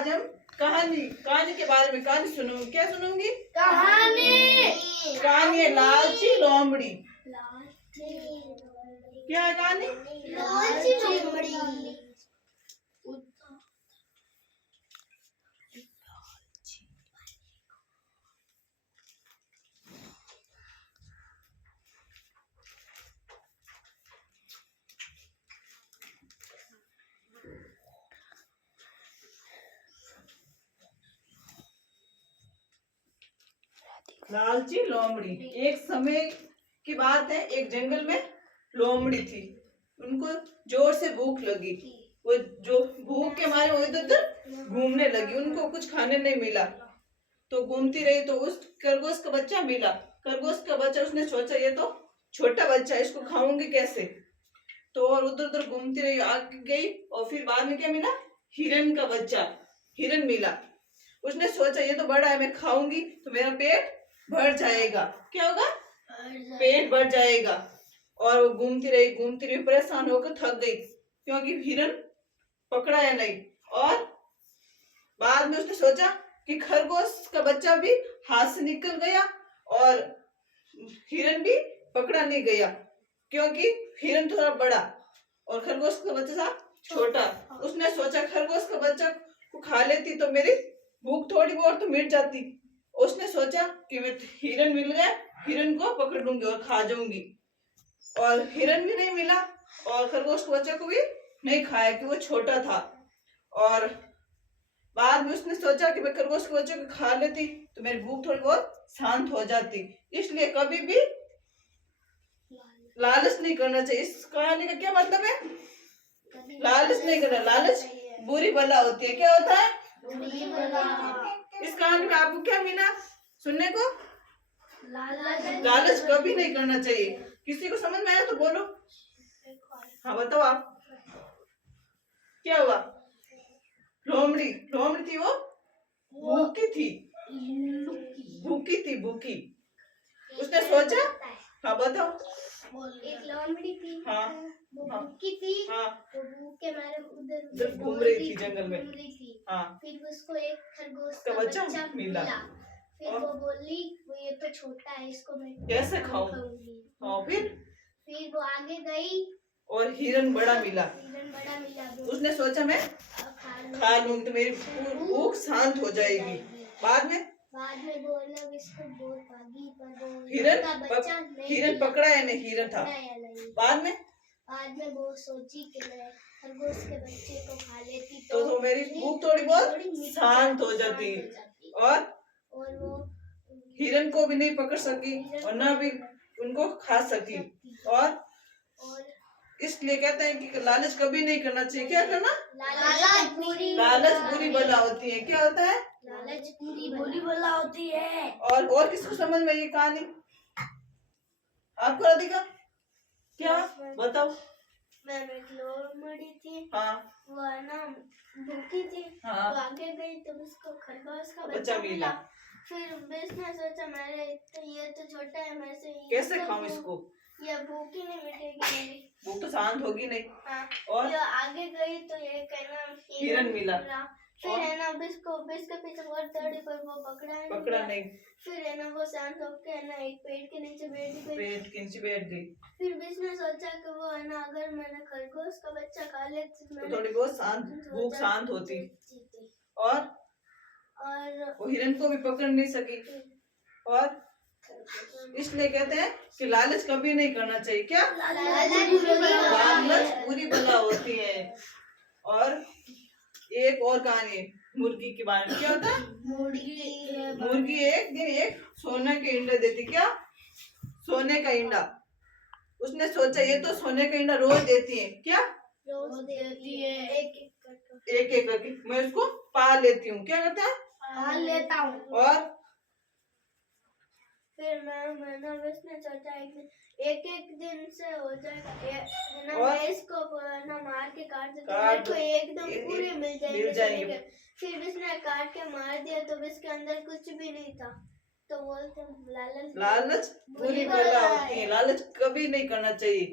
आज हम कहानी कहानी के बारे में कहानी सुनूंगी। क्या सुनूंगी? कहानी है लालची लोमड़ी। क्या है कहानी? लालची लोमड़ी। लालची लोमड़ी। एक समय की बात है, एक जंगल में लोमड़ी थी। उनको जोर से भूख लगी। वो जो भूख के मारे वो इधर उधर घूमने लगी। उनको कुछ खाने नहीं मिला तो घूमती रही। तो उस खरगोश का बच्चा मिला। खरगोश का बच्चा, उसने सोचा ये तो छोटा बच्चा है, इसको खाऊंगी कैसे। तो और उधर उधर घूमती रही, आगे गई और फिर बाद में क्या मिला? हिरन का बच्चा, हिरन मिला। उसने सोचा ये तो बड़ा है, मैं खाऊंगी तो मेरा पेट भर जाएगा। क्या होगा? पेट भर जाएगा। और वो घूमती रही, परेशान होकर थक गई क्योंकि हिरन पकड़ा है नहीं। और बाद में उसने सोचा कि खरगोश का बच्चा भी हाथ से निकल गया और हिरन भी पकड़ा नहीं गया क्योंकि हिरन थोड़ा बड़ा और खरगोश का बच्चा था छोटा। उसने सोचा खरगोश का बच्चा को खा लेती तो मेरी भूख थोड़ी बहुत तो मिट जाती। उसने सोचा कि मैं हिरन मिल गया, हिरन को पकड़ लूंगी और खा जाऊंगी। और हिरन भी नहीं मिला और खरगोश के बच्चे को भी नहीं खाया कि वो छोटा था। और बाद में उसने सोचा कि मैं खरगोश के बच्चे को खा लेती तो मेरी भूख थोड़ी बहुत शांत हो जाती। इसलिए कभी भी लालच नहीं करना चाहिए। इस कहानी का क्या मतलब है? लालच नहीं करना। लालच बुरी बला होती है। क्या होता है? इस कहानी में आपको क्या मिला सुनने को? लालच कभी नहीं करना चाहिए। किसी को समझ में आया तो बोलो। हाँ बताओ आप, क्या हुआ? लोमड़ी थी, वो भूखी थी, भूखी। उसने सोचा, हाँ बताओ। एक लोमड़ी थी। हाँ, वो भूखी थी। हाँ, वो भूख के मारे उधर घूम रही थी जंगल में। हाँ, फिर उसको एक खरगोश का बच्चा बच्चा मिला। फिर वो बोली वो ये तो छोटा है, इसको मैं कैसे खाऊंगी। हाँ, फिर वो आगे गई और हिरन बड़ा मिला। उसने सोचा मैं खा लूंगी तो मेरी भूख शांत हो जाएगी। बाद में वो ना इसको बहुत भागी पर वो हिरन पकड़ा है नहीं, हिरन था। बाद में वो सोची कि मैं खरगोश के बच्चे को खा लेती तो मेरी भूख थोड़ी बहुत शांत हो जाती। और वो हिरन को भी नहीं पकड़ सकी और ना भी उनको खा सकी। और इसलिए कहते हैं कि लालच कभी नहीं करना चाहिए। क्या करना? लालच बुरी बला होती है। क्या होता है? लालच बुरी बला होती है। और किसको समझ में ये कहानी? आपको राधिका क्या बताओ? मैं एक लोमड़ी थी। हाँ, वो है ना भूखी थी। हाँ, तो आगे गई तो उसको खरगोश का बच्चा मिला। फिर उसने सोचा मेरे तो ये तो छोटा है, मैं से कैसे खाऊं इसको? ये भूख ही नहीं मिटेगी मेरी। भूख तो शांत होगी नहीं। हाँ, और आगे गई तो ये कहना हिरन मिला। फिर है ना बिस्के पीछे बहुत दौड़ी पर वो पकड़ा नहीं। फिर है ना वो शांत होकर है ना एक पेड़ के नीचे बैठ गई। फिर बिस्ने सोचा कि वो है ना अगर मैंने खरगोश का बच्चा खा ले तो थोड़ी बहुत भूख शांत होती। और वो हिरन को भी पकड़ नहीं सकी। और इसलिए कहते हैं कि लालच कभी नहीं करना चाहिए। क्या? लालच बुरी बला होती है। और एक और कहानी है मुर्गी के बारे में। क्या होता है? मुर्गी एक दिन एक सोने के अंडे देती। क्या? सोने का अंडा। उसने सोचा ये तो सोने का अंडा रोज देती है। क्या? रोज देती है। एक करके मैं उसको पाल लेती हूँ। क्या कहता है? पाल लेता हूँ। और फिर मैंने उसने सोचा एक दिन से हो जाएगा और मैं इसको ना मार के काट देता हूँ, मेरे को एकदम पूरे मिल जाएंगे। फिर इसने काट के मार दिया तो इसके अंदर कुछ भी नहीं था। तो बोलते लालच बुरी बला होती है। लालच कभी नहीं करना चाहिए।